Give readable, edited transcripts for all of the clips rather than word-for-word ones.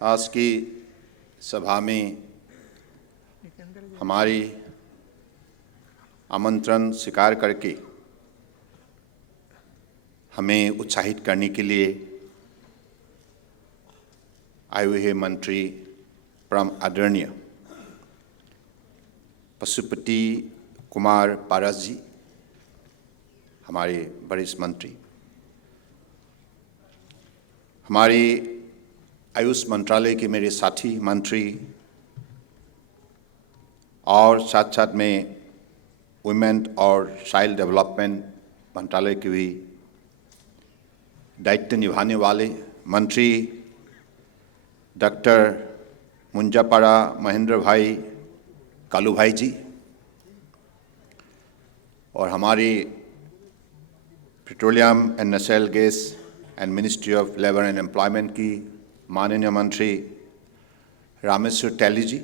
आज की सभा में हमारी आमंत्रण स्वीकार करके हमें उत्साहित करने के लिए आए हुए मंत्री परम आदरणीय पशुपति कुमार पारस जी, हमारे वरिष्ठ मंत्री, हमारे आयुष मंत्रालय के मेरे साथी मंत्री और साथ साथ में वुमेन और चाइल्ड डेवलपमेंट मंत्रालय के भी दायित्व निभाने वाले मंत्री डॉक्टर मुंजापाड़ा महेंद्र भाई कालू भाई जी, और हमारी petroleum and natural gas and ministry of labour and employment की माननीय मंत्री रामेश्वर तेली जी,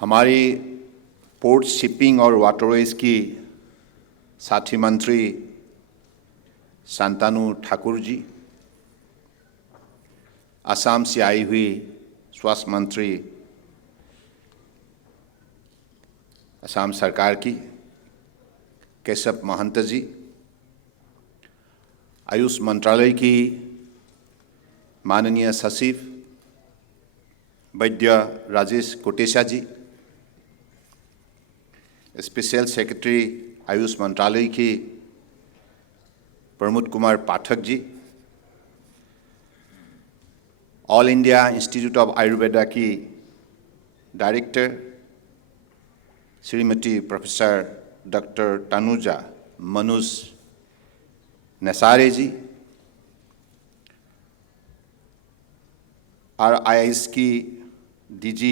हमारी पोर्ट शिपिंग और वाटरवेज की साथी मंत्री शांतनु ठाकुर जी, असम से आई हुई स्वास्थ्य मंत्री असम सरकार की केशव महंत जी, आयुष मंत्रालय की माननीय सचिव वैद्य राजेश कोटेचा जी, स्पेशल सेक्रेटरी आयुष मंत्रालय की Pramod Kumar Pathak ji, all India institute of Ayurveda की director Shrimati professor doctor Tanuja Manoj Nasare ji, RIS की DG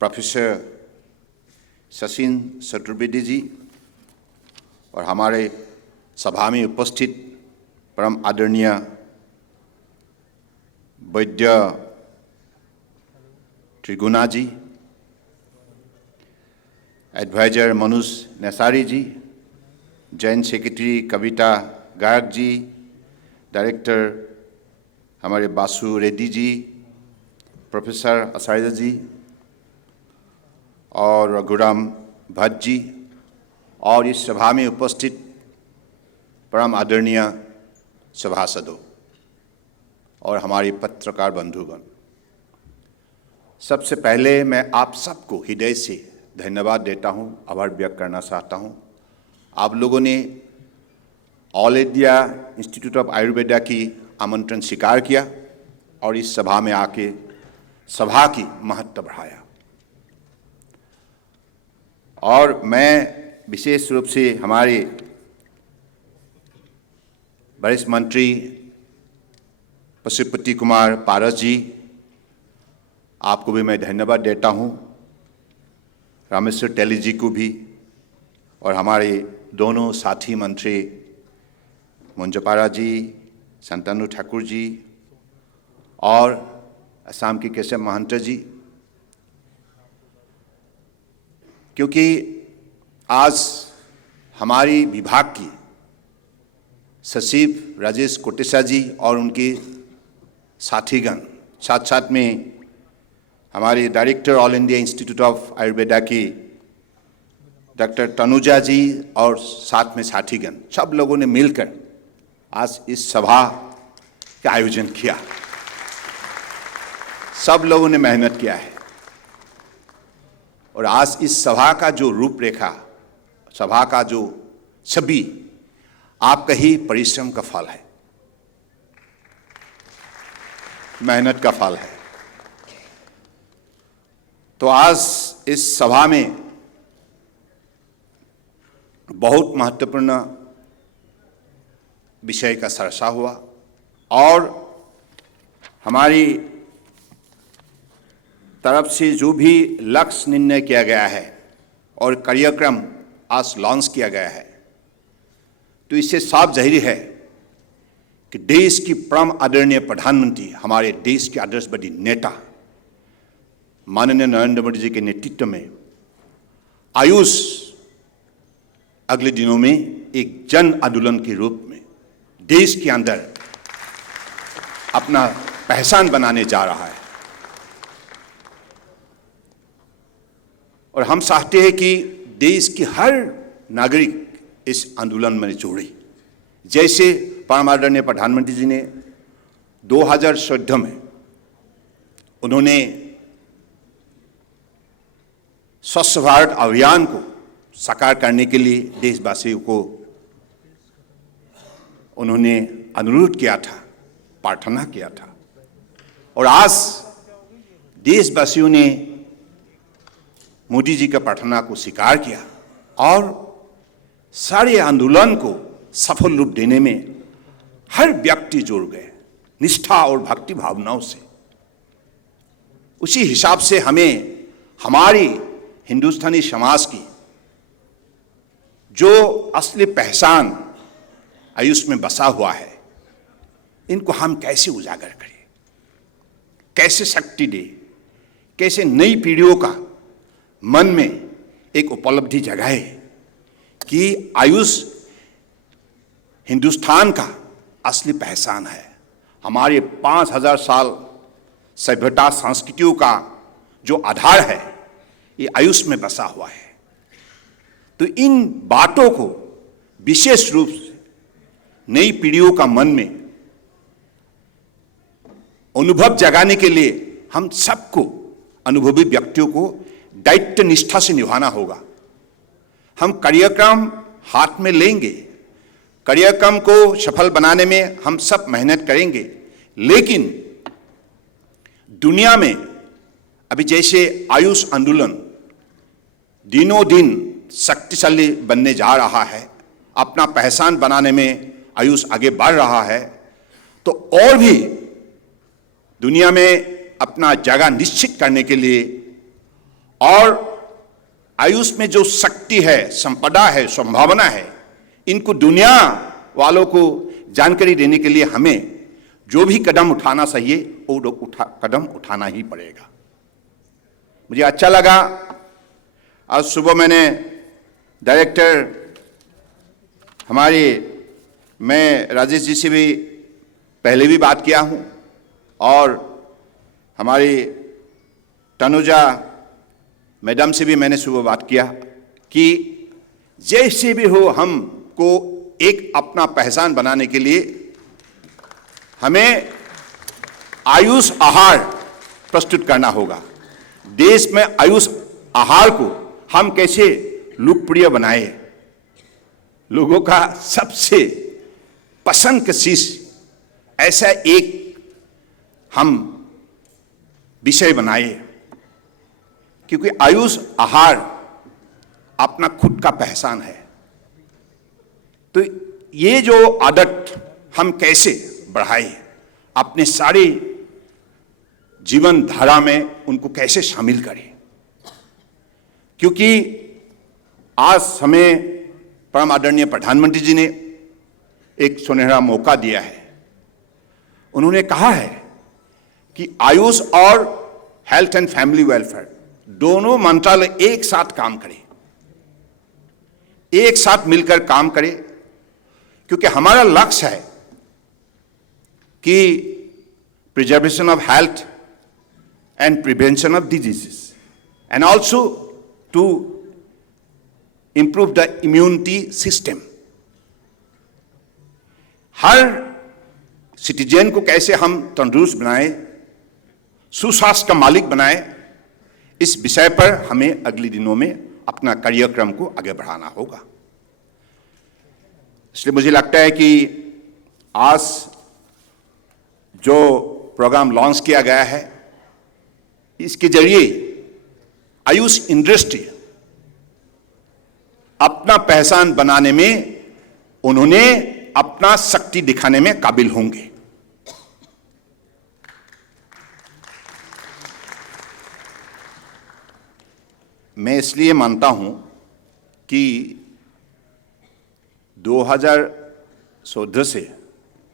प्रोफेसर सचिन चतुर्वेदी जी, और हमारे सभा में उपस्थित परम आदरणीय Vaidya Triguna ji, advisor Manoj Nasari ji, joint secretary Kavita Garg ji, director हमारे बासु रेड्डी जी, प्रोफेसर आचार्य जी और रघुराम भट्ट जी, और इस सभा में उपस्थित परम आदरणीय सभासदों और हमारे पत्रकार बंधुगण, सबसे पहले मैं आप सबको हृदय से धन्यवाद देता हूं, आभार व्यक्त करना चाहता हूं। आप लोगों ने all India institute of Ayurveda की आमंत्रण स्वीकार किया और इस सभा में आके सभा की महत्व बढ़ाया। और मैं विशेष रूप से हमारे वरिष्ठ मंत्री पशुपति कुमार पारस जी, आपको भी मैं धन्यवाद देता हूं, रामेश्वर तेली जी को भी, और हमारे दोनों साथी मंत्री मुंजापाड़ा जी, शांतनु ठाकुर जी और असम के केशव महंत जी, क्योंकि आज हमारी विभाग की सचिव राजेश कोटेचा जी और उनके साथीगण, साथ साथ में हमारे director all India institute of Ayurveda की डॉक्टर तनुजा जी और साथ में साथीगण, सब लोगों ने मिलकर आज इस सभा का आयोजन किया। सब लोगों ने मेहनत किया है और आज इस सभा का जो रूपरेखा, सभा का जो छवि, आपका ही परिश्रम का फल है, मेहनत का फल है। तो आज इस सभा में बहुत महत्वपूर्ण विषय का चर्चा हुआ और हमारी तरफ से जो भी लक्ष्य निर्णय किया गया है और कार्यक्रम आज लॉन्च किया गया है, तो इससे साफ जाहिर है कि देश की परम आदरणीय प्रधानमंत्री, हमारे देश के आदर्शवादी नेता माननीय नरेंद्र मोदी जी के नेतृत्व में आयुष अगले दिनों में एक जन आंदोलन के रूप में देश के अंदर अपना पहचान बनाने जा रहा है। और हम चाहते हैं कि देश के हर नागरिक इस आंदोलन में जुड़े। जैसे परम आदरणीय प्रधानमंत्री जी ने 2014 में उन्होंने स्वच्छ भारत अभियान को साकार करने के लिए देशवासियों को उन्होंने अनुरोध किया था, प्रार्थना किया था। और आज देशवासियों ने मोदी जी का प्रार्थना को स्वीकार किया और सारे आंदोलन को सफल रूप देने में हर व्यक्ति जुड़ गए निष्ठा और भक्ति भावनाओं से। उसी हिसाब से हमें हमारी हिंदुस्तानी समाज की जो असली पहचान आयुष में बसा हुआ है, इनको हम कैसे उजागर करें, कैसे शक्ति दें, कैसे नई पीढ़ियों का मन में एक उपलब्धि जगाए कि आयुष हिंदुस्तान का असली पहचान है। हमारे 5000 साल सभ्यता संस्कृतियों का जो आधार है, ये आयुष में बसा हुआ है। तो इन बातों को विशेष रूप से नई पीढ़ियों का मन में अनुभव जगाने के लिए हम सबको, अनुभवी व्यक्तियों को दायित्व निष्ठा से निभाना होगा। हम कार्यक्रम हाथ में लेंगे, कार्यक्रम को सफल बनाने में हम सब मेहनत करेंगे, लेकिन दुनिया में अभी जैसे आयुष आंदोलन दिनों दिन शक्तिशाली बनने जा रहा है, अपना पहचान बनाने में आयुष आगे बढ़ रहा है, तो और भी दुनिया में अपना जगह निश्चित करने के लिए और आयुष में जो शक्ति है, संपदा है, संभावना है, इनको दुनिया वालों को जानकारी देने के लिए हमें जो भी कदम उठाना चाहिए वो कदम उठाना ही पड़ेगा। मुझे अच्छा लगा, आज सुबह मैंने डायरेक्टर मैं राजेश जी से भी पहले भी बात किया हूँ और हमारी तनुजा मैडम से भी मैंने सुबह बात किया कि जैसे भी हो हमको एक अपना पहचान बनाने के लिए हमें आयुष आहार प्रस्तुत करना होगा। देश में आयुष आहार को हम कैसे लोकप्रिय बनाए, लोगों का सबसे पसंद की चीज ऐसा एक हम विषय बनाए, क्योंकि आयुष आहार अपना खुद का पहचान है। तो ये जो आदत हम कैसे बढ़ाए, अपने सारे जीवन धारा में उनको कैसे शामिल करें, क्योंकि आज हमें परम आदरणीय प्रधानमंत्री जी ने एक सुनहरा मौका दिया है। उन्होंने कहा है कि आयुष और हेल्थ एंड फैमिली वेलफेयर दोनों मंत्रालय एक साथ काम करें, एक साथ मिलकर काम करें, क्योंकि हमारा लक्ष्य है कि preservation of health and prevention of diseases and also to improve the immunity system. हर सिटीजन को कैसे हम तंदुरुस्त बनाए, सुस्वास्थ्य का मालिक बनाए, इस विषय पर हमें अगले दिनों में अपना कार्यक्रम को आगे बढ़ाना होगा। इसलिए मुझे लगता है कि आज जो प्रोग्राम लॉन्च किया गया है, इसके जरिए आयुष इंडस्ट्री अपना पहचान बनाने में उन्होंने अपना शक्ति दिखाने में काबिल होंगे। मैं इसलिए मानता हूं कि 2014 से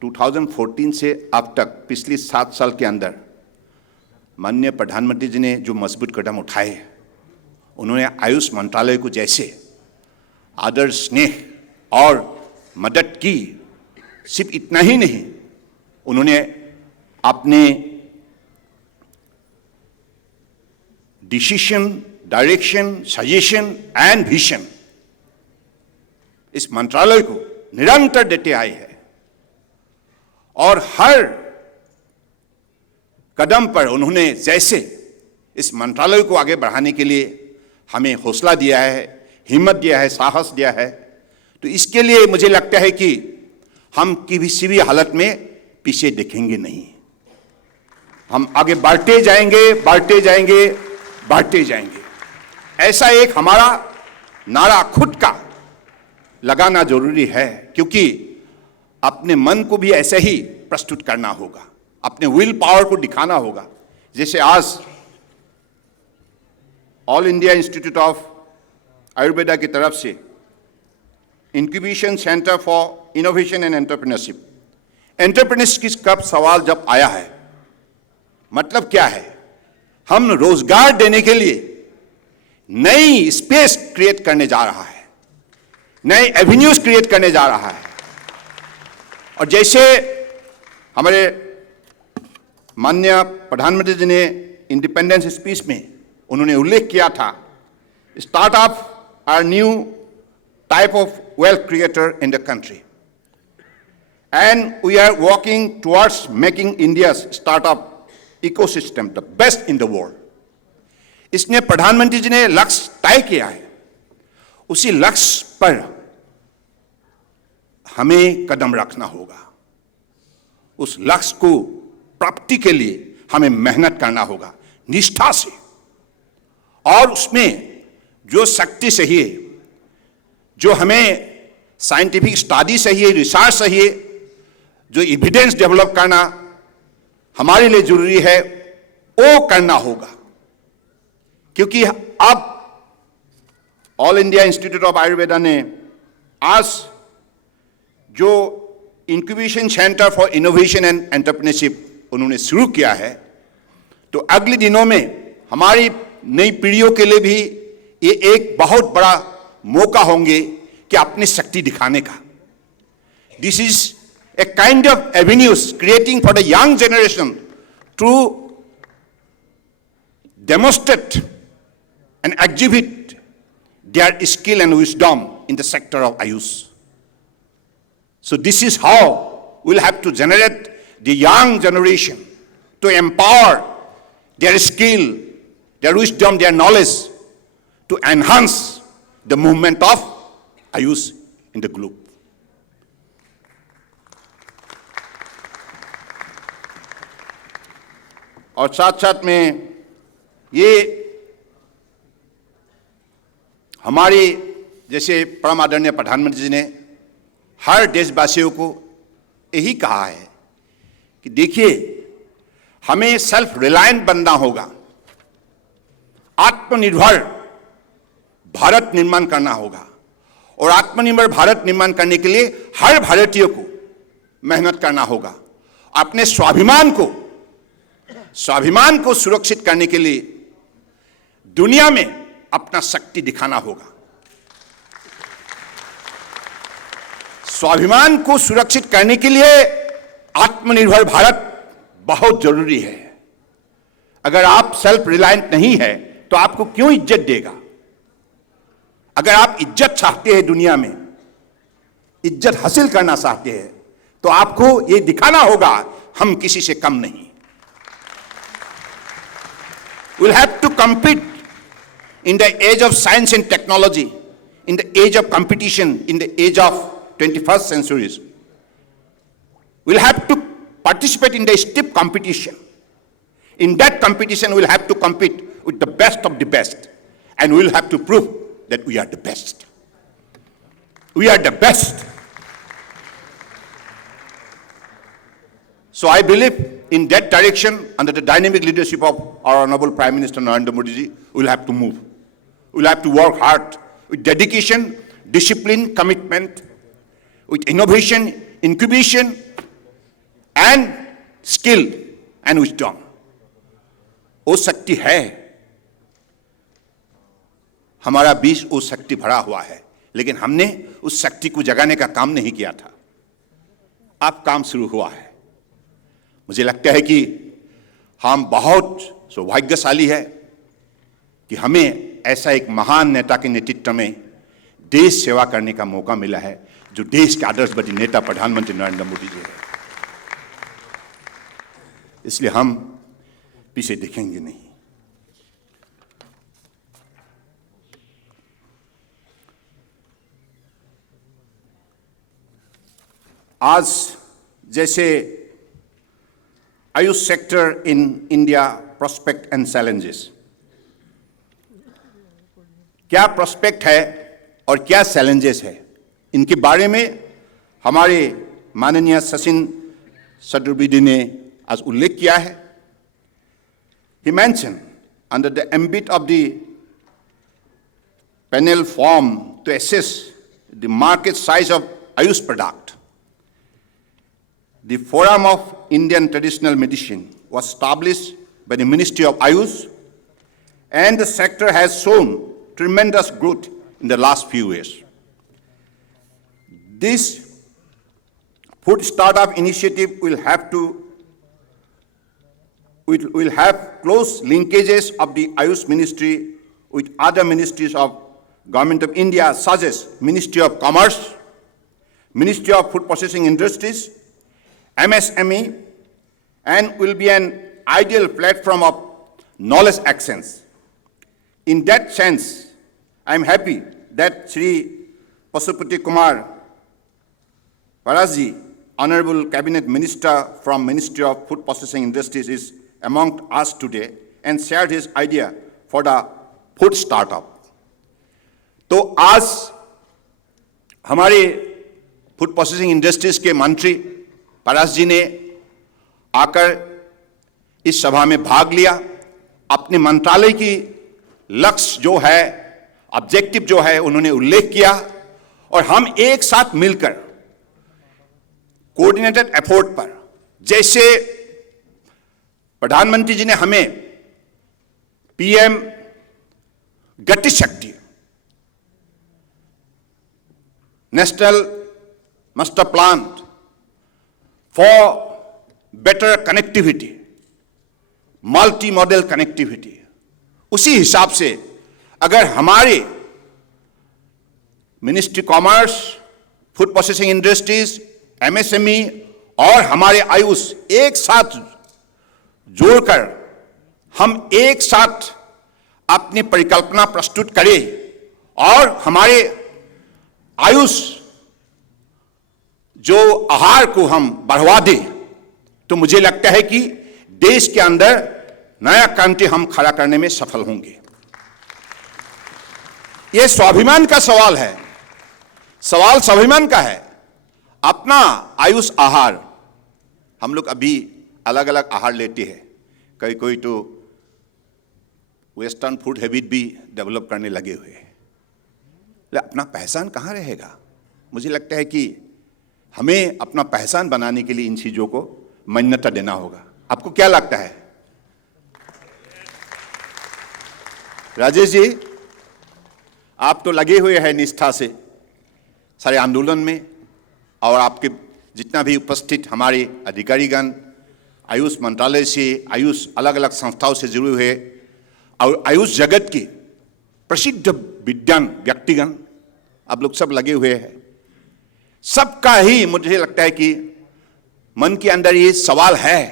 2014 से अब तक पिछले 7 साल के अंदर माननीय प्रधानमंत्री जी ने जो मजबूत कदम उठाए, उन्होंने आयुष मंत्रालय को जैसे आदर, स्नेह और मदद की, सिर्फ इतना ही नहीं, उन्होंने आपने decision, direction, suggestion and vision इस मंत्रालय को निरंतर देते आए हैं और हर कदम पर उन्होंने जैसे इस मंत्रालय को आगे बढ़ाने के लिए हमें हौसला दिया है, हिम्मत दिया है, साहस दिया है, तो इसके लिए मुझे लगता है कि हम किसी भी हालत में पीछे देखेंगे नहीं। हम आगे बढ़ते जाएंगे, बढ़ते जाएंगे, बढ़ते जाएंगे। ऐसा एक हमारा नारा खुद का लगाना जरूरी है, क्योंकि अपने मन को भी ऐसे ही प्रस्तुत करना होगा, अपने विल पावर को दिखाना होगा। जैसे आज all India institute of Ayurveda की तरफ से incubation centre for innovation and entrepreneurship, entrepreneurship का सवाल जब आया है, मतलब क्या है? हम रोजगार देने के लिए नई स्पेस क्रिएट करने जा रहा है, नए एवेन्यूज क्रिएट करने जा रहा है। और जैसे हमारे माननीय प्रधानमंत्री जी ने इंडिपेंडेंस स्पीच में उन्होंने उल्लेख किया था, startup are new type of wealth creator in the country, and we are working towards making India's startup ecosystem the best in the world. इसने प्रधानमंत्री जी ने लक्ष्य तय किया है, उसी लक्ष्य पर हमें कदम रखना होगा। उस लक्ष्य को प्राप्ति के लिए हमें मेहनत करना होगा निष्ठा से, और उसमें जो शक्ति चाहिए, जो हमें साइंटिफिक स्टडी चाहिए, रिसर्च चाहिए, जो एविडेंस डेवलप करना हमारे लिए जरूरी है, वो करना होगा। क्योंकि अब all India institute of Ayurveda ने आज जो incubation centre for innovation and entrepreneurship उन्होंने शुरू किया है, तो अगले दिनों में हमारी नई पीढ़ियों के लिए भी ये एक बहुत बड़ा मौका होंगे कि अपनी शक्ति दिखाने का। This is a kind of avenues creating for the young generation to demonstrate and exhibit their skill and wisdom in the sector of Ayush. So this is how we'll have to generate the young generation to empower their skill, their wisdom, their knowledge to enhance the movement of Ayush in the globe. और साथ साथ में ये हमारी जैसे परम आदरणीय प्रधानमंत्री जी ने हर देशवासियों को यही कहा है कि देखिए, हमें सेल्फ रिलायंट बनना होगा, आत्मनिर्भर भारत निर्माण करना होगा, और आत्मनिर्भर भारत निर्माण करने के लिए हर भारतीय को मेहनत करना होगा। अपने स्वाभिमान को सुरक्षित करने के लिए दुनिया में अपना शक्ति दिखाना होगा। स्वाभिमान को सुरक्षित करने के लिए आत्मनिर्भर भारत बहुत जरूरी है। अगर आप सेल्फ रिलायंट नहीं है तो आपको क्यों इज्जत देगा? अगर आप इज्जत चाहते हैं, दुनिया में इज्जत हासिल करना चाहते हैं, तो आपको यह दिखाना होगा हम किसी से कम नहीं। We'll have to compete in the age of science and technology, in the age of competition, in the age of 21st centuries. We'll have to participate in the stiff competition. In that competition, we'll have to compete with the best of the best, and we'll have to prove that we are the best. We are the best. So I believe in that direction, under the dynamic leadership of our Honorable Prime Minister Narendra Modi ji, we'll have to move. We'll have to work hard with dedication, discipline, commitment, with innovation, incubation, and skill and wisdom. वो शक्ति है, हमारा बीच वो शक्ति भरा हुआ है, लेकिन हमने उस शक्ति को जगाने का काम नहीं किया था। अब काम शुरू हुआ है। मुझे लगता है कि हम बहुत सौभाग्यशाली है कि हमें ऐसा एक महान नेता के नेतृत्व में देश सेवा करने का मौका मिला है, जो देश के आदर्शवादी नेता प्रधानमंत्री नरेंद्र मोदी जी है। इसलिए हम पीछे देखेंगे नहीं। आज जैसे Ayush sector in India prospect and challenges, क्या प्रोस्पेक्ट है और क्या चैलेंजेस है, इनके बारे में हमारे माननीय सचिन चतुर्वेदी ने आज उल्लेख किया है। He mentioned under the ambit of the panel formed to assess the market size of Ayush product, the Forum of Indian Traditional Medicine was established by the Ministry of Ayush, and the sector has shown tremendous growth in the last few years. This food startup initiative will have close linkages of the Ayush Ministry with other ministries of Government of India, such as Ministry of Commerce, Ministry of Food Processing Industries, MSME, and will be an ideal platform of knowledge exchange. In that sense, I am happy that Shri Pasupati Kumar Parasji, Honorable Cabinet Minister from Ministry of Food Processing Industries, is among us today and shared his idea for the food startup. तो आज हमारे food processing industries के मंत्री परास जी ने आकर इस सभा में भाग लिया। अपने मंत्रालय की लक्ष्य जो है, ऑब्जेक्टिव जो है, उन्होंने उल्लेख किया और हम एक साथ मिलकर कोऑर्डिनेटेड एफर्ट पर, जैसे प्रधानमंत्री जी ने हमें पीएम गति शक्ति, national master plan for better connectivity, multi modal connectivity, उसी हिसाब से अगर हमारे ministry commerce, food processing industries, MSME और हमारे आयुष एक साथ जोड़कर हम एक साथ अपनी परिकल्पना प्रस्तुत करें और हमारे आयुष जो आहार को हम बढ़वा दें, तो मुझे लगता है कि देश के अंदर नया क्रांति हम खड़ा करने में सफल होंगे। यह स्वाभिमान का सवाल है, सवाल स्वाभिमान का है। अपना आयुष आहार, हम लोग अभी अलग अलग आहार लेते हैं, कोई तो वेस्टर्न फूड हैबिट भी डेवलप करने लगे हुए हैं। अपना पहचान कहाँ रहेगा? मुझे लगता है कि हमें अपना पहचान बनाने के लिए इन चीजों को मान्यता देना होगा। आपको क्या लगता है राजेश जी? आप तो लगे हुए हैं निष्ठा से सारे आंदोलन में, और आपके जितना भी उपस्थित हमारे अधिकारीगण, आयुष मंत्रालय से, आयुष अलग अलग संस्थाओं से जुड़े हुए और आयुष जगत के प्रसिद्ध विद्वान व्यक्तिगण, आप लोग सब लगे हुए हैं। सबका ही मुझे लगता है कि मन के अंदर ये सवाल है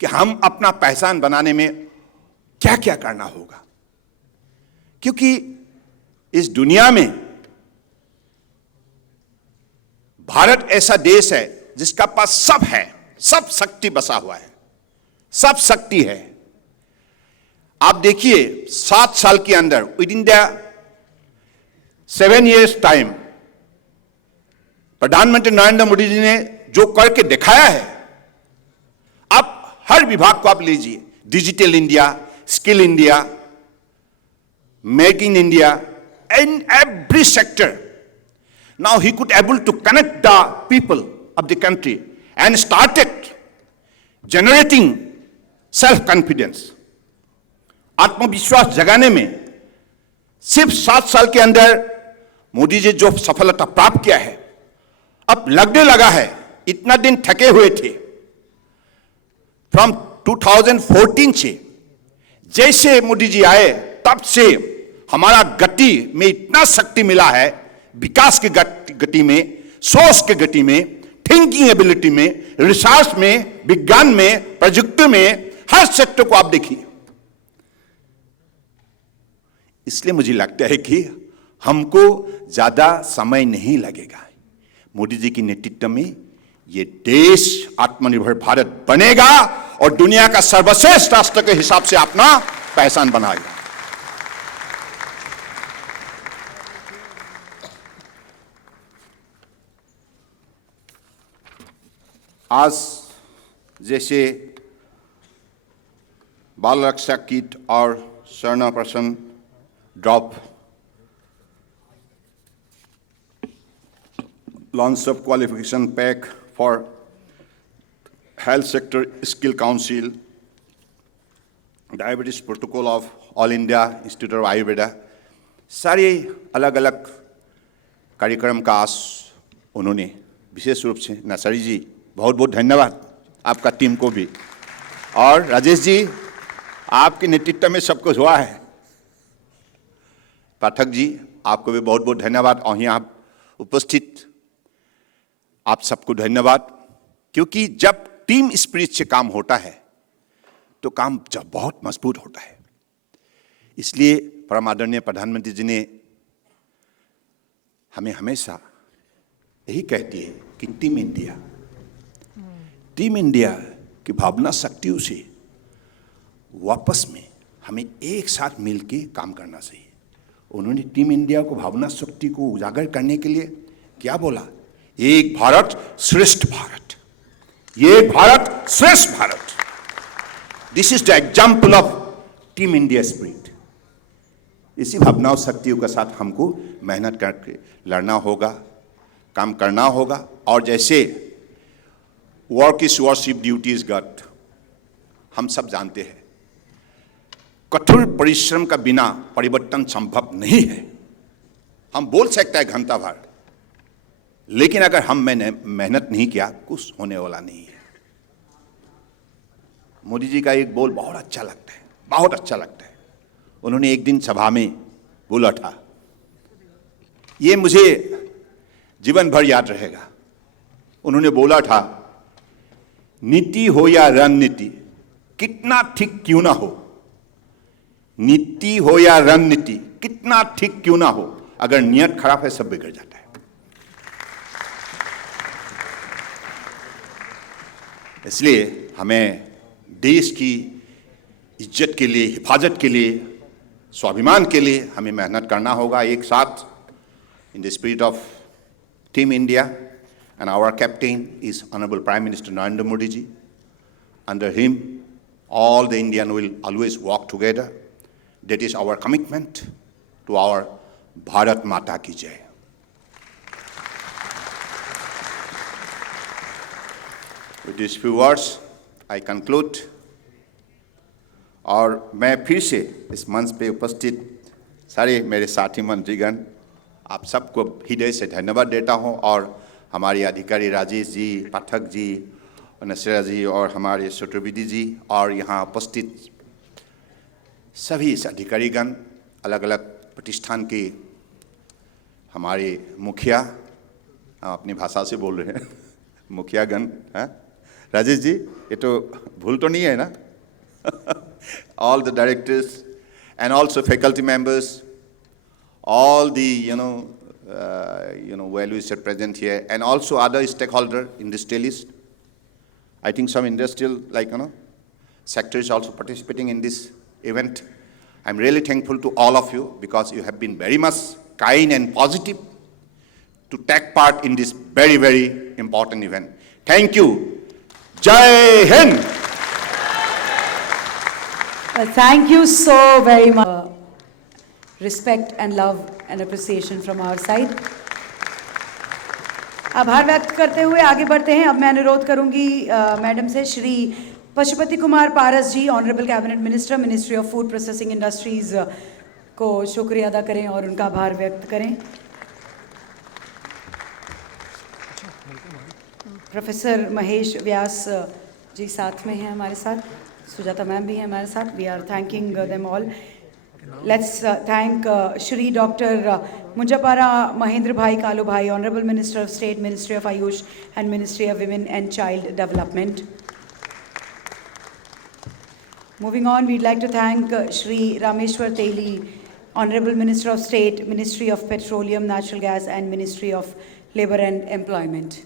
कि हम अपना पहचान बनाने में क्या क्या करना होगा, क्योंकि इस दुनिया में भारत ऐसा देश है जिसका पास सब है, सब शक्ति बसा हुआ है, सब शक्ति है। आप देखिए 7 साल के अंदर, with in the 7 years time, प्रधानमंत्री नरेंद्र मोदी जी ने जो करके दिखाया है, आप हर विभाग को आप लीजिए, digital India, skill India, make in India, in every sector. Now he could able to connect the people of the country and started generating self-confidence. आत्मविश्वास जगाने में सिर्फ 7 साल के अंदर मोदी जी जो सफलता प्राप्त किया है, अब लगने लगा है, इतना दिन थके हुए थे, फ्रॉम 2014 से जैसे मोदी जी आए तब से हमारा गति में इतना शक्ति मिला है, विकास की गति में, सोच की गति में, थिंकिंग एबिलिटी में, रिसर्च में, विज्ञान में, प्रजुक्ति में, हर सेक्टर को आप देखिए। इसलिए मुझे लगता है कि हमको ज्यादा समय नहीं लगेगा। मोदी जी के नेतृत्व में ये देश आत्मनिर्भर भारत बनेगा और दुनिया का सर्वश्रेष्ठ राष्ट्र के हिसाब से अपना पहचान बनाएगा। आज जैसे बाल रक्षा किट और स्वर्ण drop, launch of qualification pack for health sector skill council, diabetes protocol of all India institute of Ayurveda, सारे अलग अलग कार्यक्रम का आज उन्होंने विशेष रूप से नर्सरी जी बहुत बहुत धन्यवाद, आपका टीम को भी, और राजेश जी आपके नेतृत्व में सब कुछ हुआ है। पाठक जी आपको भी बहुत बहुत धन्यवाद, और यहाँ उपस्थित आप सबको धन्यवाद, क्योंकि जब टीम स्पिरिट से काम होता है तो काम जब बहुत मजबूत होता है। इसलिए परम आदरणीय प्रधानमंत्री जी ने हमें हमेशा यही कहती है कि टीम इंडिया की भावना शक्तियों से वापस में हमें एक साथ मिलके काम करना चाहिए। उन्होंने टीम इंडिया को भावना शक्ति को उजागर करने के लिए क्या बोला? एक भारत श्रेष्ठ भारत, ये भारत श्रेष्ठ Bharat. This is the example of team India spirit. इसी भावनाओं शक्तियों के साथ हमको मेहनत करके लड़ना होगा, काम करना होगा। और जैसे work is worship, duty is God, हम सब जानते हैं कठोर परिश्रम का बिना परिवर्तन संभव नहीं है। हम बोल सकते हैं घंटा भर, लेकिन अगर हम मेहनत नहीं किया कुछ होने वाला नहीं है। मोदी जी का एक बोल बहुत अच्छा लगता है, बहुत अच्छा लगता है। उन्होंने एक दिन सभा में बोला था, ये मुझे जीवन भर याद रहेगा। उन्होंने बोला था, नीति हो या रणनीति, कितना ठीक क्यों ना हो, नीति हो या रणनीति कितना ठीक क्यों ना हो, अगर नियत खराब है सब बिगड़ जाता है। इसलिए हमें देश की इज्जत के लिए, हिफाजत के लिए, स्वाभिमान के लिए हमें मेहनत करना होगा एक साथ, in the spirit of team India. And our captain is Honorable Prime Minister Narendra Modi ji. Under him, all the Indians will always work together. That is our commitment to our Bharat Mata ki Jai. With these few words, I conclude. और मैं फिर से इस मंच पे उपस्थित सारे मेरे साथी मंत्रीगण, आप सबको हृदय से धन्यवाद देता हूँ। और हमारे अधिकारी राजेश जी, पाठक जी, नसरा जी और हमारे चतुर्वेदी जी, और यहाँ उपस्थित सभी अधिकारीगण, अलग अलग प्रतिष्ठान के हमारे मुखिया, अपनी भाषा से बोल रहे हैं मुखियागण, हैं राजेश जी, ये तो भूल तो नहीं है ना? All the directors and also faculty members, all the well-wishers present here, and also other stakeholders, industrialists. I think some industrial sectors also participating in this event. I'm really thankful to all of you because you have been very much kind and positive to take part in this very, very important event. Thank you. Jai Hind. Well, thank you so very much. Respect and love and appreciation from our side. आभार व्यक्त करते हुए आगे बढ़ते हैं। अब मैं अनुरोध करूंगी मैडम से, Shri Pashupati Kumar Paras ji, honourable cabinet minister, ministry of food processing industries, को शुक्रिया अदा करें और उनका आभार व्यक्त करें। प्रोफेसर महेश व्यास जी साथ में हैं हमारे साथ, सुजाता मैम भी हैं हमारे साथ. We are thanking them all. Let's thank Shri doctor Munjapara Mahendra bhai Kalu bhai, honourable minister of state, ministry of Ayush and ministry of women and child development. Moving on, we'd like to thank Shri Rameshwar Teli, Honorable Minister of State, Ministry of Petroleum, Natural Gas and Ministry of Labour and Employment.